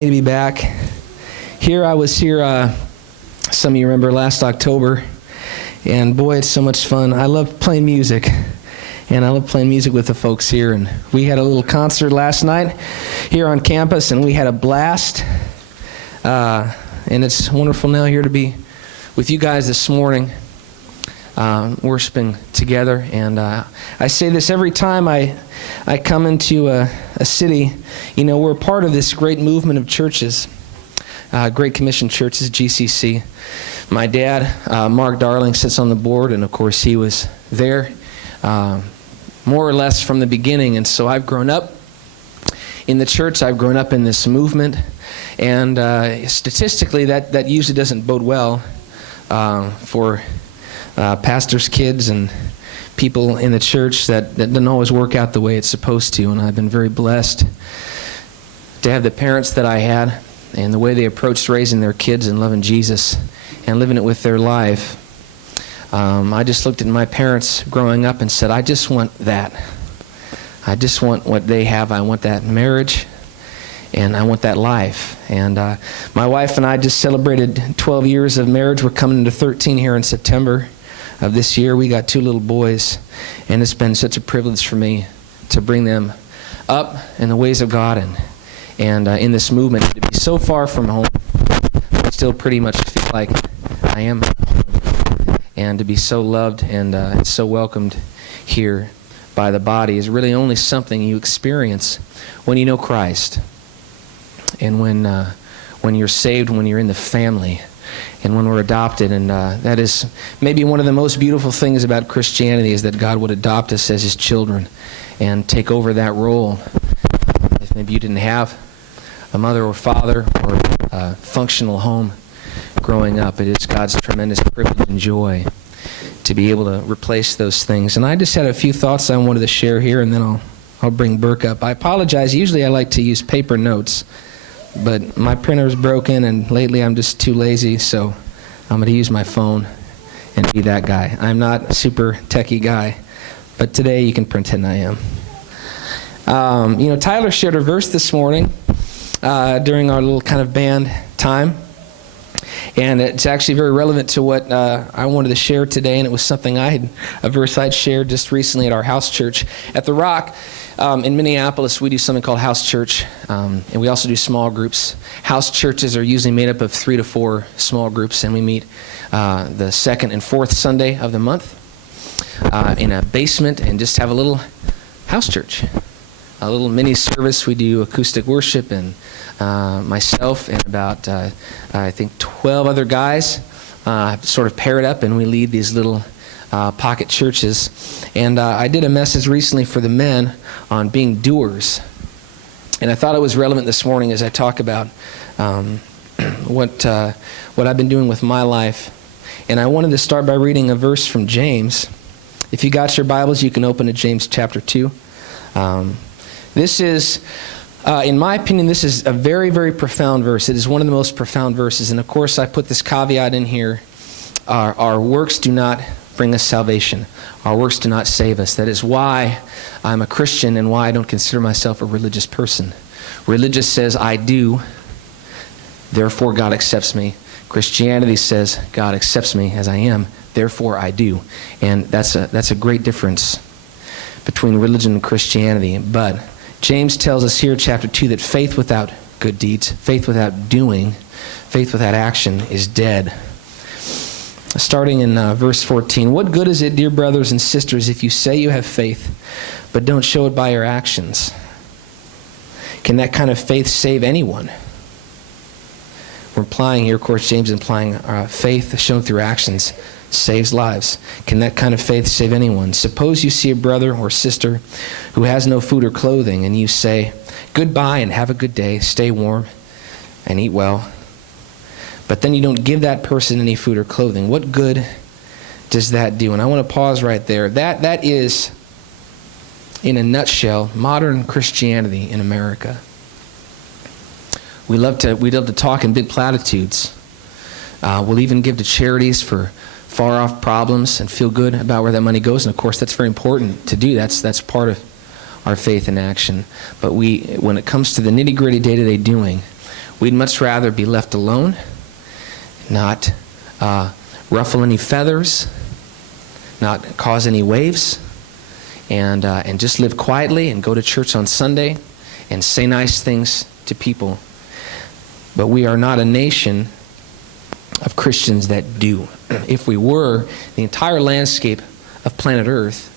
To be back here. I was here, some of you remember, last October, and boy, it's so much fun. I love playing music, and I love playing music with the folks here, and we had a little concert last night here on campus, and we had a blast, and it's wonderful now here to be with you guys this morning, worshiping together. And I say this every time I come into a city. You know, we're part of this great movement of churches, Great Commission churches, GCC. My dad, Mark Darling, sits on the board, and of course he was there more or less from the beginning. And so I've grown up in the church. I've grown up in this movement, and statistically that usually doesn't bode well for pastors' kids and people in the church. That doesn't always work out the way it's supposed to. And I've been very blessed to have the parents that I had and the way they approached raising their kids and loving Jesus and living it with their life. I just looked at my parents growing up and said, I just want that. I just want what they have. I want that marriage, and I want that life. And my wife and I just celebrated 12 years of marriage. We're coming into 13 here in September of this year. We got 2 little boys, and it's been such a privilege for me to bring them up in the ways of God and in this movement, to be so far from home, but still pretty much feel like I am home, and to be so loved and so welcomed here by the body is really only something you experience when you know Christ, and when you're saved, when you're in the family, and when we're adopted. And that is maybe one of the most beautiful things about Christianity, is that God would adopt us as his children and take over that role. If maybe you didn't have a mother or father or a functional home growing up, it is God's tremendous privilege and joy to be able to replace those things. And I just had a few thoughts I wanted to share here, and then I'll bring Burke up. I apologize. Usually I like to use paper notes, but my printer's broken, and lately I'm just too lazy, so I'm going to use my phone and be that guy. I'm not a super techie guy, but today you can pretend I am. Tyler shared a verse this morning during our little kind of band time, and it's actually very relevant to what I wanted to share today, and it was a verse I'd shared just recently at our house church at The Rock. In Minneapolis, we do something called house church, and we also do small groups. House churches are usually made up of 3 to 4 small groups, and we meet the second and fourth Sunday of the month in a basement and just have a little house church, a little mini service. We do acoustic worship, and myself and about, I think, 12 other guys sort of pair it up, and we lead these little pocket churches. And I did a message recently for the men on being doers, and I thought it was relevant this morning as I talk about what I've been doing with my life. And I wanted to start by reading a verse from James. If you got your Bibles, you can open to James chapter 2. This is, in my opinion, this is a very, very profound verse. It is one of the most profound verses. And of course, I put this caveat in here. Our works do not bring us salvation. Our works do not save us. That is why I'm a Christian and why I don't consider myself a religious person. Religious says, I do, therefore God accepts me. Christianity says, God accepts me as I am, therefore I do. And that's a great difference between religion and Christianity. But James tells us here, chapter 2, that faith without good deeds, faith without doing, faith without action is dead. Starting in verse 14, what good is it, dear brothers and sisters, if you say you have faith, but don't show it by your actions? Can that kind of faith save anyone? We're implying here, of course, James is implying faith shown through actions saves lives. Can that kind of faith save anyone? Suppose you see a brother or sister who has no food or clothing, and you say, goodbye and have a good day, stay warm and eat well. But then you don't give that person any food or clothing. What good does that do? And I want to pause right there. That is, in a nutshell, modern Christianity in America. We love to talk in big platitudes. We'll even give to charities for far-off problems and feel good about where that money goes. And of course, that's very important to do. That's part of our faith in action. But when it comes to the nitty-gritty day-to-day doing, We'd much rather be left alone, not ruffle any feathers, not cause any waves, and just live quietly and go to church on Sunday and say nice things to people. But we are not a nation of Christians that do. If we were, the entire landscape of planet Earth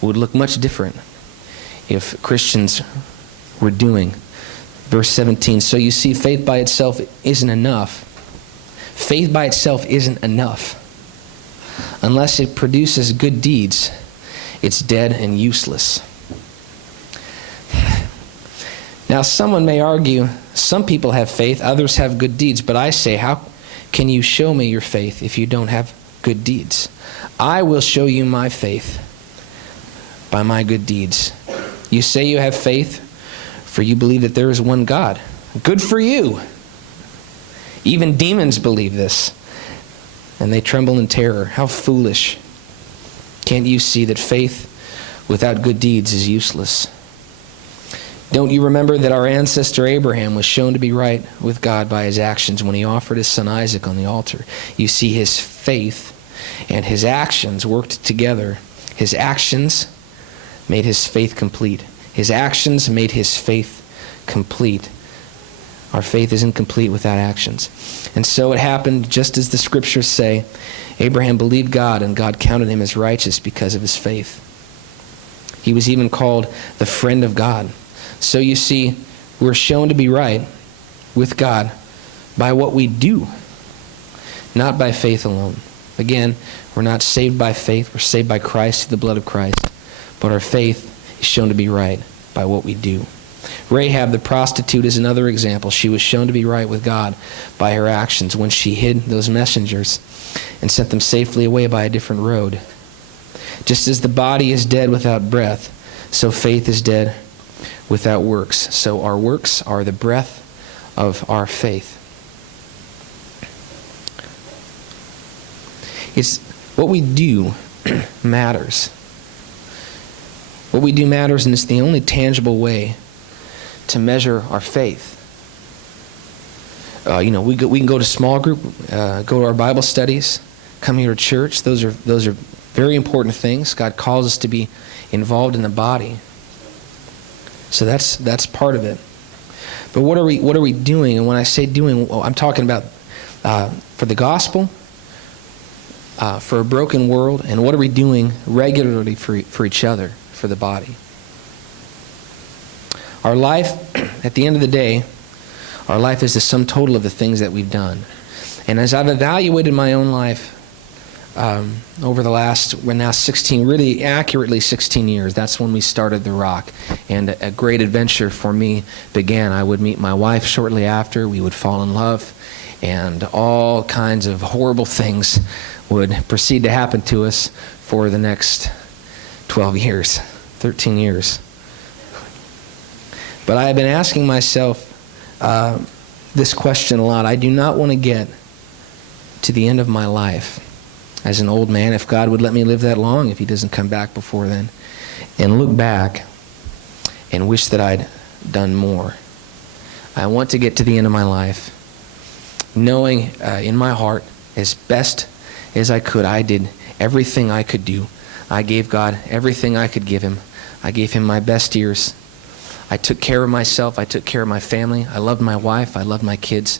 would look much different if Christians were doing. Verse 17, so you see, faith by itself isn't enough. Faith by itself isn't enough. Unless it produces good deeds, it's dead and useless. Now, someone may argue, some people have faith, others have good deeds, but I say, how can you show me your faith if you don't have good deeds? I will show you my faith by my good deeds. You say you have faith, for you believe that there is one God. Good for you. Even demons believe this, and they tremble in terror. How foolish. Can't you see that faith without good deeds is useless? Don't you remember that our ancestor Abraham was shown to be right with God by his actions when he offered his son Isaac on the altar? You see, his faith and his actions worked together. His actions made his faith complete. His actions made his faith complete. Our faith isn't complete without actions. And so it happened just as the scriptures say. Abraham believed God, and God counted him as righteous because of his faith. He was even called the friend of God. So you see, we're shown to be right with God by what we do, not by faith alone. Again, we're not saved by faith. We're saved by Christ through the blood of Christ. But our faith is shown to be right by what we do. Rahab the prostitute is another example. She was shown to be right with God by her actions when she hid those messengers and sent them safely away by a different road. Just as the body is dead without breath, so faith is dead without works. So our works are the breath of our faith. It's what we do matters. What we do matters, and it's the only tangible way to measure our faith. We can go to small group, go to our Bible studies, come here to church. Those are very important things. God calls us to be involved in the body. So that's part of it. But what are we doing? And when I say doing, I'm talking about for the gospel, for a broken world, and what are we doing regularly for each other, for the body? Our life, at the end of the day, our life is the sum total of the things that we've done. And as I've evaluated my own life over the last, we're now 16, really accurately 16 years. That's when we started The Rock. And a great adventure for me began. I would meet my wife shortly after. We would fall in love. And all kinds of horrible things would proceed to happen to us for the next 12 years, 13 years. But I have been asking myself this question a lot. I do not want to get to the end of my life as an old man, if God would let me live that long, if he doesn't come back before then, and look back and wish that I'd done more. I want to get to the end of my life knowing in my heart, as best as I could, I did everything I could do. I gave God everything I could give him. I gave him my best years. I took care of myself. I took care of my family. I loved my wife. I loved my kids.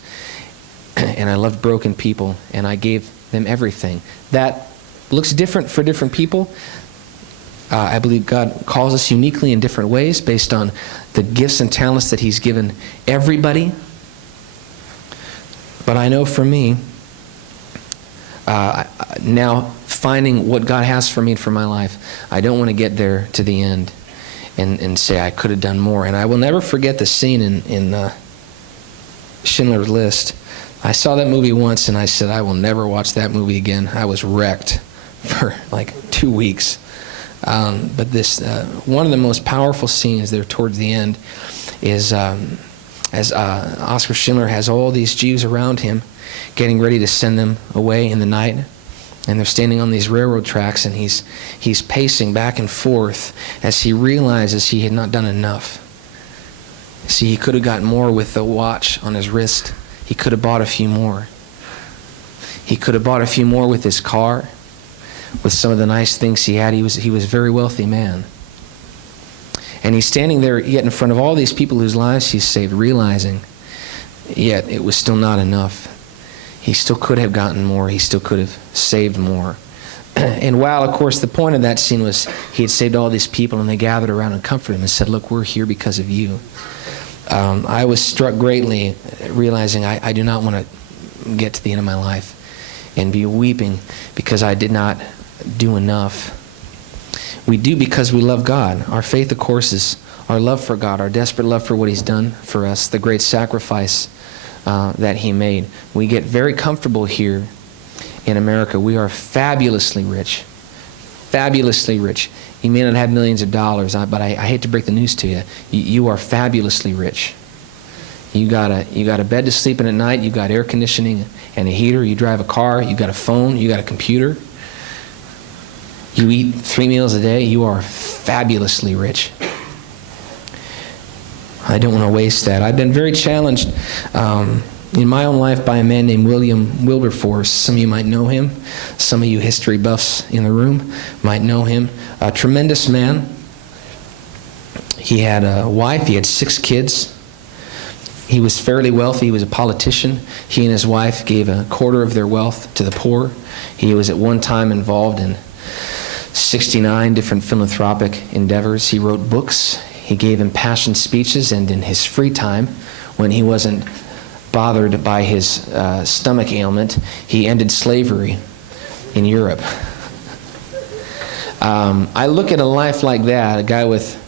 And I loved broken people. And I gave them everything. That looks different for different people. I believe God calls us uniquely in different ways based on the gifts and talents that he's given everybody. But I know for me, now finding what God has for me and for my life, I don't want to get there to the end and say I could have done more. And I will never forget the scene in Schindler's List. I saw that movie once and I said, I will never watch that movie again. I was wrecked for like 2 weeks. But this one of the most powerful scenes there towards the end is as Oskar Schindler has all these Jews around him getting ready to send them away in the night. And they're standing on these railroad tracks, and he's pacing back and forth as he realizes he had not done enough. See, he could have gotten more with the watch on his wrist. He could have bought a few more. He could have bought a few more with his car, with some of the nice things he had. He was a very wealthy man. And he's standing there yet in front of all these people whose lives he's saved, realizing yet it was still not enough. He still could have gotten more. He still could have saved more. And while, of course, the point of that scene was he had saved all these people, and they gathered around and comforted him and said, look, we're here because of you. I was struck greatly realizing I do not want to get to the end of my life and be weeping because I did not do enough. We do because we love God. Our faith, of course, is our love for God, our desperate love for what he's done for us, the great sacrifice that he made. We get very comfortable here in America. We are fabulously rich. Fabulously rich. You may not have millions of dollars, but I hate to break the news to you. You are fabulously rich. You got a bed to sleep in at night. You got air conditioning and a heater. You drive a car. You got a phone. You got a computer. You eat 3 meals a day. You are fabulously rich. I don't want to waste that. I've been very challenged in my own life by a man named William Wilberforce. Some of you might know him. Some of you history buffs in the room might know him. A tremendous man. He had a wife. He had 6 kids. He was fairly wealthy. He was a politician. He and his wife gave a quarter of their wealth to the poor. He was at one time involved in 69 different philanthropic endeavors. He wrote books. He gave impassioned speeches, and in his free time, when he wasn't bothered by his stomach ailment, he ended slavery in Europe. I look at a life like that, a guy with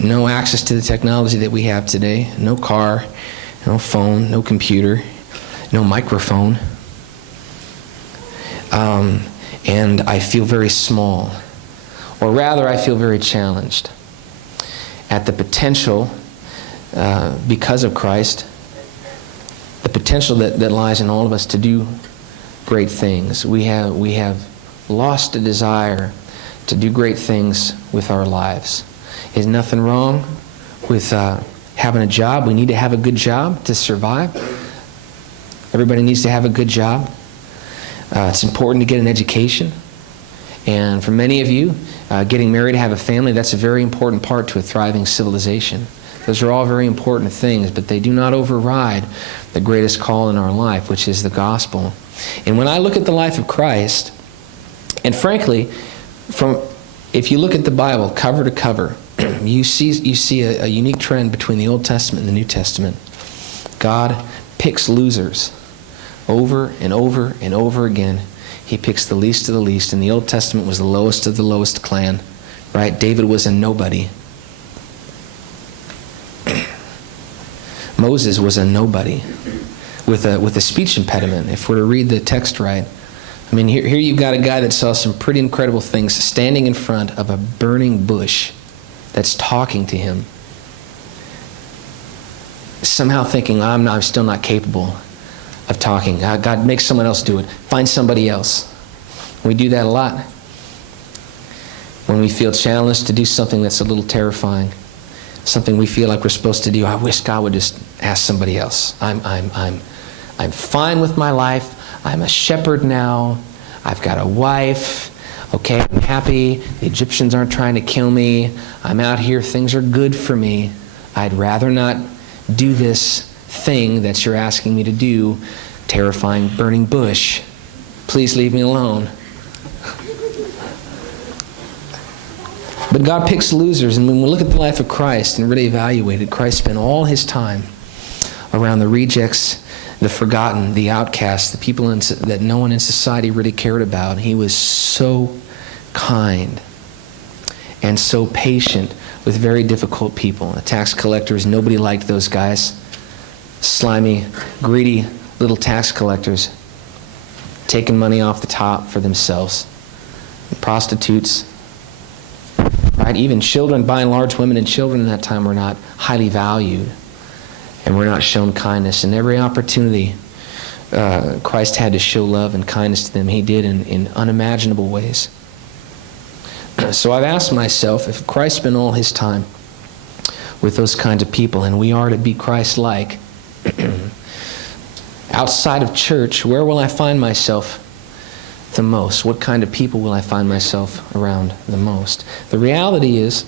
no access to the technology that we have today, no car, no phone, no computer, no microphone, and I feel very small, or rather I feel very challenged at the potential, because of Christ, the potential that lies in all of us to do great things. We have lost a desire to do great things with our lives. There's nothing wrong with having a job. We need to have a good job to survive. Everybody needs to have a good job. It's important to get an education. And for many of you, getting married, have a family, that's a very important part to a thriving civilization. Those are all very important things, but they do not override the greatest call in our life, which is the gospel. And when I look at the life of Christ, and frankly, if you look at the Bible cover to cover, you see a unique trend between the Old Testament and the New Testament. God picks losers over and over and over again. He picks the least of the least. In the Old Testament was the lowest of the lowest clan, right? David was a nobody. Moses was a nobody with a speech impediment, if we're to read the text right. I mean, here you've got a guy that saw some pretty incredible things standing in front of a burning bush that's talking to him, somehow thinking, I'm still not capable of talking. God, make someone else do it. Find somebody else. We do that a lot. When we feel challenged to do something that's a little terrifying, something we feel like we're supposed to do, I wish God would just ask somebody else. I'm fine with my life. I'm a shepherd now. I've got a wife. Okay, I'm happy. The Egyptians aren't trying to kill me. I'm out here. Things are good for me. I'd rather not do this thing that you're asking me to do. Terrifying burning bush. Please leave me alone. But God picks losers, and when we look at the life of Christ and really evaluate it, Christ spent all his time around the rejects, the forgotten, the outcasts, the people that no one in society really cared about. He was so kind and so patient with very difficult people. The tax collectors, nobody liked those guys. Slimy, greedy little tax collectors taking money off the top for themselves. And prostitutes, right? Even children, by and large, women and children in that time were not highly valued and were not shown kindness. And every opportunity Christ had to show love and kindness to them, he did in unimaginable ways. So I've asked myself, if Christ spent all his time with those kinds of people, and we are to be Christ-like. Outside of church, where will I find myself the most? What kind of people will I find myself around the most? The reality is,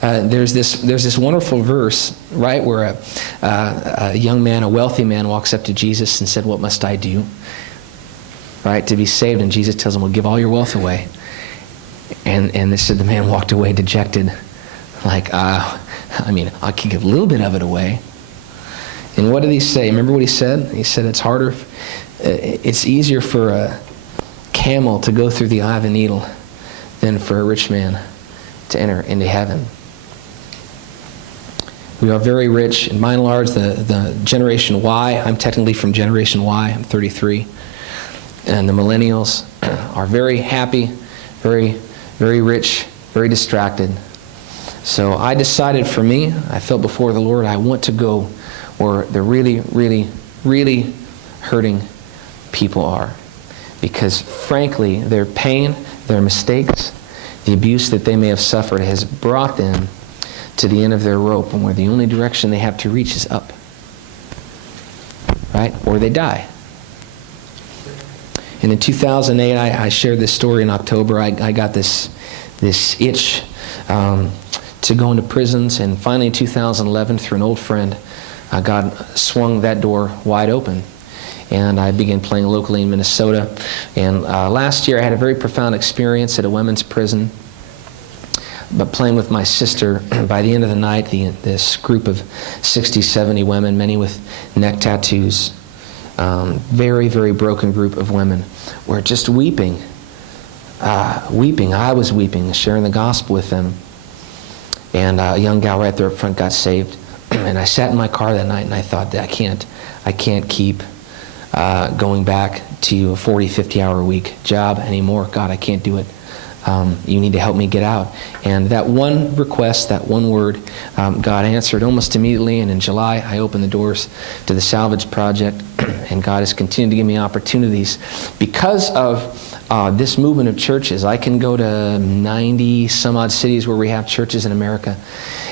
there's this wonderful verse, right, where a young man, a wealthy man, walks up to Jesus and said, "What must I do, right, to be saved?" And Jesus tells him, "Well, give all your wealth away." And they said the man walked away dejected, like, I could give a little bit of it away. And what did he say? Remember what he said? He said it's easier for a camel to go through the eye of a needle than for a rich man to enter into heaven. We are very rich, and by and large, the Generation Y, I'm technically from Generation Y, I'm 33, and the millennials are very happy, very, very rich, very distracted. So I decided for me, I felt before the Lord, I want to go where the really, really, really hurting people are. Because frankly, their pain, their mistakes, the abuse that they may have suffered has brought them to the end of their rope, and where the only direction they have to reach is up. Right? Or they die. And in 2008, I shared this story in October. I got this itch to go into prisons, and finally in 2011, through an old friend, God swung that door wide open. And I began playing locally in Minnesota. And last year I had a very profound experience at a women's prison. But playing with my sister, by the end of the night, this group of 60, 70 women, many with neck tattoos, very, very broken group of women, were just weeping. Weeping. I was weeping, sharing the gospel with them. And a young gal right there up front got saved. And I sat in my car that night and I thought that I can't keep going back to a 40, 50-hour a week job anymore. God, I can't do it. You need to help me get out. And that one request, that one word, God answered almost immediately. And in July, I opened the doors to the Salvage Project. And God has continued to give me opportunities. Because of this movement of churches, I can go to 90 some odd cities where we have churches in America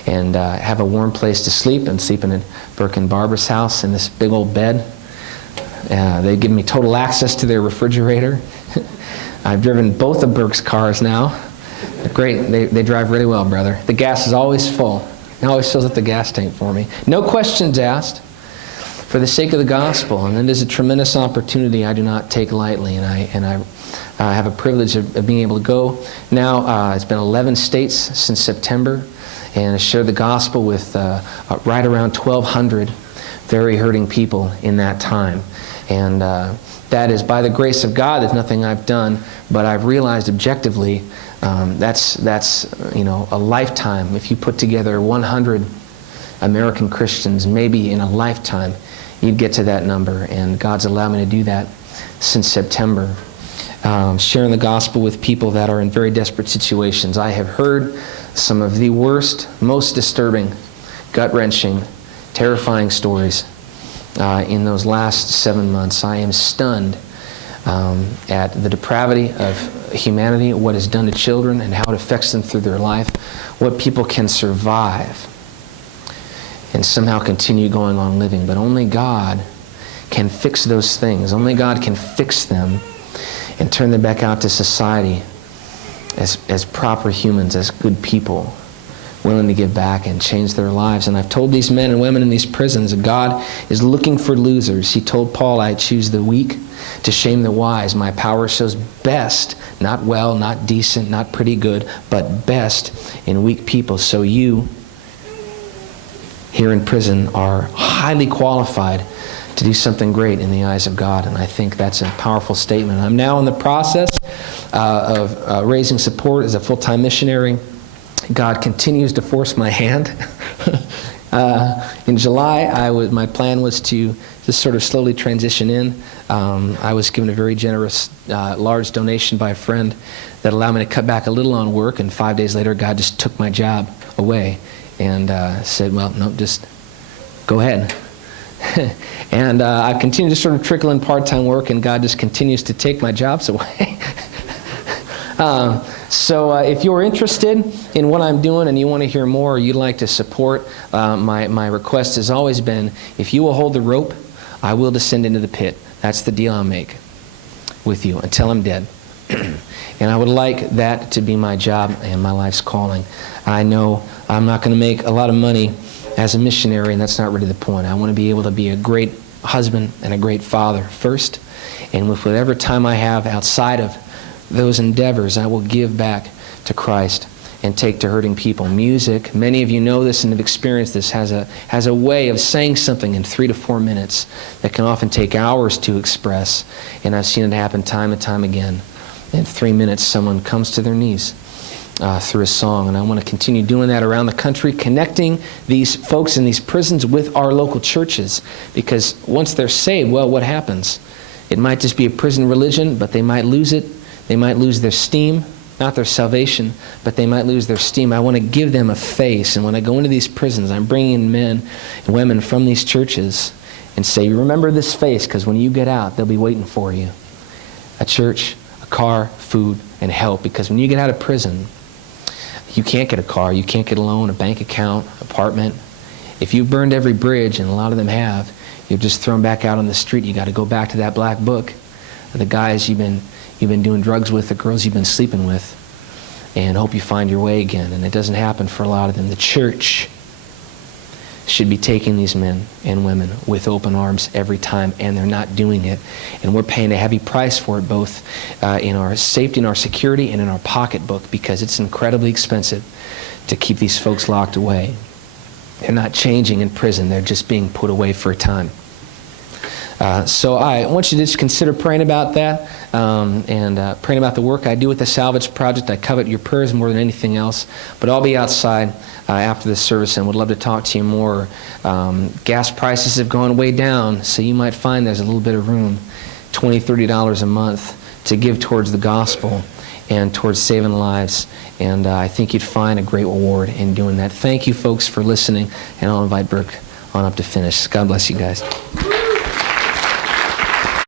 and have a warm place to sleep. I'm sleeping at Burke and Barbara's house in this big old bed. They give me total access to their refrigerator. I've driven both of Burke's cars now. Great. They drive really well, brother. The gas is always full. It always fills up the gas tank for me. No questions asked. For the sake of the gospel. And it is a tremendous opportunity I do not take lightly. And I have a privilege of being able to go. Now, it's been 11 states since September. And I shared the gospel with right around 1,200 very hurting people in that time. And that is by the grace of God. There's nothing I've done, but I've realized objectively that's a lifetime. If you put together 100 American Christians, maybe in a lifetime, you'd get to that number. And God's allowed me to do that since September. Sharing the gospel with people that are in very desperate situations. I have heard some of the worst, most disturbing, gut-wrenching, terrifying stories in those last 7 months. I am stunned at the depravity of humanity, what is done to children and how it affects them through their life, what people can survive and somehow continue going on living. But only God can fix those things. Only God can fix them and turn them back out to society as proper humans, as good people, willing to give back and change their lives. And I've told these men and women in these prisons that God is looking for losers. He told Paul, I choose the weak to shame the wise. My power shows best, not well, not decent, not pretty good, but best in weak people. So you here in prison are highly qualified to do something great in the eyes of God. And I think that's a powerful statement. I'm now in the process of raising support as a full-time missionary. God continues to force my hand. In July, my plan was to just sort of slowly transition in. I was given a very generous, large donation by a friend that allowed me to cut back a little on work, and 5 days later, God just took my job away and said, well, no, just go ahead. And I continue to sort of trickle in part-time work, and God just continues to take my jobs away. So if you're interested in what I'm doing and you want to hear more, or you'd like to support, my request has always been, if you will hold the rope, I will descend into the pit. That's the deal I'll make with you until I'm dead. And I would like that to be my job and my life's calling. I know I'm not going to make a lot of money as a missionary, and that's not really the point. I want to be able to be a great husband and a great father first, and with whatever time I have outside of those endeavors, I will give back to Christ and take to hurting people. Music, many of you know this and have experienced this, has a way of saying something in 3 to 4 minutes that can often take hours to express, and I've seen it happen time and time again. In 3 minutes, someone comes to their knees through a song, and I want to continue doing that around the country, connecting these folks in these prisons with our local churches, because once they're saved, well, what happens? It might just be a prison religion, but they might lose it. They might lose their steam, not their salvation, but they might lose their steam. I want to give them a face, and when I go into these prisons, I'm bringing in men and women from these churches and say, remember this face, because when you get out, they'll be waiting for you. A church, a car, food, and help, because when you get out of prison, you can't get a car, you can't get a loan, a bank account, apartment. If you've burned every bridge, and a lot of them have, you're just thrown back out on the street. You got to go back to that black book, the guys you've been doing drugs with, the girls you've been sleeping with, and hope you find your way again. And it doesn't happen for a lot of them. The church should be taking these men and women with open arms every time, and they're not doing it. And we're paying a heavy price for it, both in our safety and our security and in our pocketbook, because it's incredibly expensive to keep these folks locked away. They're not changing in prison. They're just being put away for a time. So I want you to just consider praying about that, and praying about the work I do with the Salvage Project. I covet your prayers more than anything else. But I'll be outside after this service and would love to talk to you more. Gas prices have gone way down, so you might find there's a little bit of room, $20, $30 a month, to give towards the gospel and towards saving lives. And I think you'd find a great reward in doing that. Thank you, folks, for listening, and I'll invite Brooke on up to finish. God bless you guys.